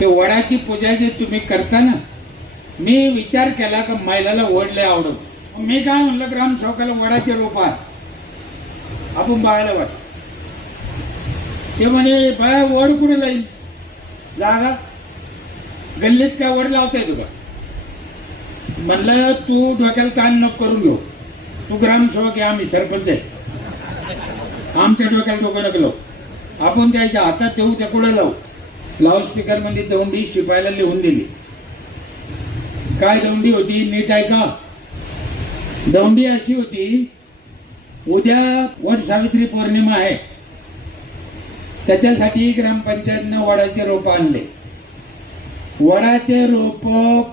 ते वडाची पूजा जी तुम्ही करता ना, मी विचार केला का महिलाला वड लय आवडत. मी काय म्हणलं ग्रामसेवकाला वडाचे रोप आहे आपण बाळाला वाट. ते म्हणे बाळा वड कुठे लाईन जागा गल्लीत काय वड लावता येतो का. म्हणलं तू डोक्याला ताण नको करून घेऊ, तू ग्रामसेवक आहे आम्ही सरपंच आहे, आमच्या डोक्याला डोकं नको लावू. आपण त्याच्या हातात देऊ त्या कुठे लावू. लाऊडस्पीकर मध्ये दौंडी शिपायला लिहून दिली. काय दौंडी होती नीट आहे का. दौंडी अशी होती, उद्या वट सावित्री पौर्णिमा आहे, त्याच्यासाठी ग्रामपंचायतनं वडाचे रोप आणले. वडाचे रोप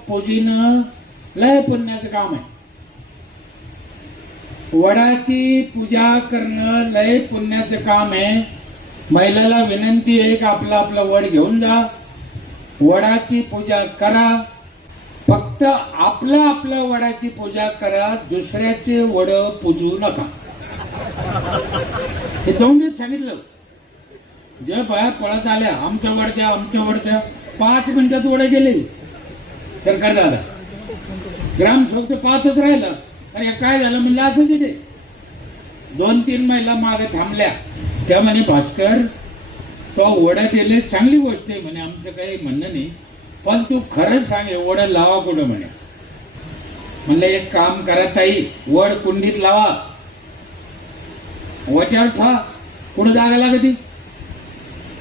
पूजणं लय पुण्याचं काम आहे. वडाची पूजा करणं लय पुण्याचं काम आहे. महिलाला विनंती आहे की आपला आपला वड घेऊन जा, वडाची पूजा करा. फक्त आपला आपला वडाची पूजा करा, दुसऱ्याचे वड पूजू नका. हे दौंडीत सांगितलं. जे बाया पळत आल्या आमचं वड द्या आमचं वड द्या, 5 मिनिटात वड गेले. सरकार दादा ग्रामसेवक ते पाहतच राहिला. अरे काय झालं म्हणलं असंच इथे. 2-3 महिला मागे थांबल्या. त्या म्हणे भास्कर तो वडा दिले चांगली गोष्ट आहे म्हणे, आमचं काही म्हणणं नाही, पण तू खरंच सांग वडा लावा कुठं म्हणे. म्हणलं एक काम करा ताई, वड कुंडीत लावा, वट्यावर ठेवा, कुठं जागा लागती.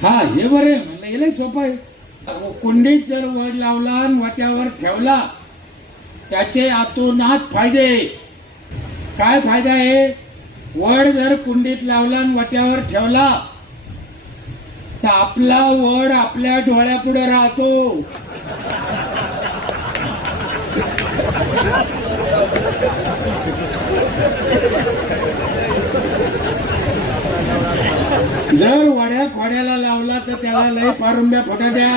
हा हे बरं आहे म्हणलं, हे लय सोपं आहे. कुंडीत जर वड लावला आणि वट्यावर ठेवला त्याचे आतोनात फायदे. काय फायदा आहे. वड जर कुंडीत लावला आणि वट्यावर ठेवला तर आपला वड आपल्या डोळ्यापुढे राहतो. जर वड्या खोड्याला लावला तर त्याला लय पारुंब्या फोटा द्या.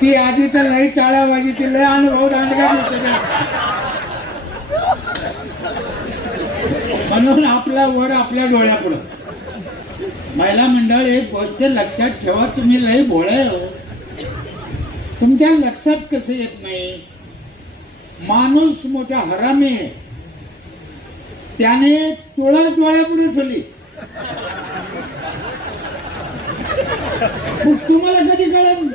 ती आधी तर लई टाळ्या वाजी, ती लय अनुभव दांडगा म्हणून आपला वड आपल्या डोळ्यापुढं. महिला मंडळ एक गोष्ट लक्षात ठेवा, तुम्ही लय भोळे हो. तुमच्या लक्षात कसं येत नाही. माणूस मोठा हरामी आहे, त्याने तुळस डोळ्यापुढे ठेवली. तुम्हाला कधी कळलं.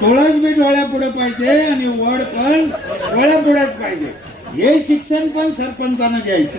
तुळस बी डोळ्यापुढे पाहिजे आणि वड पण डोळ्यापुढेच पाहिजे. हे शिक्षण पण सरपंचानं द्यायचं.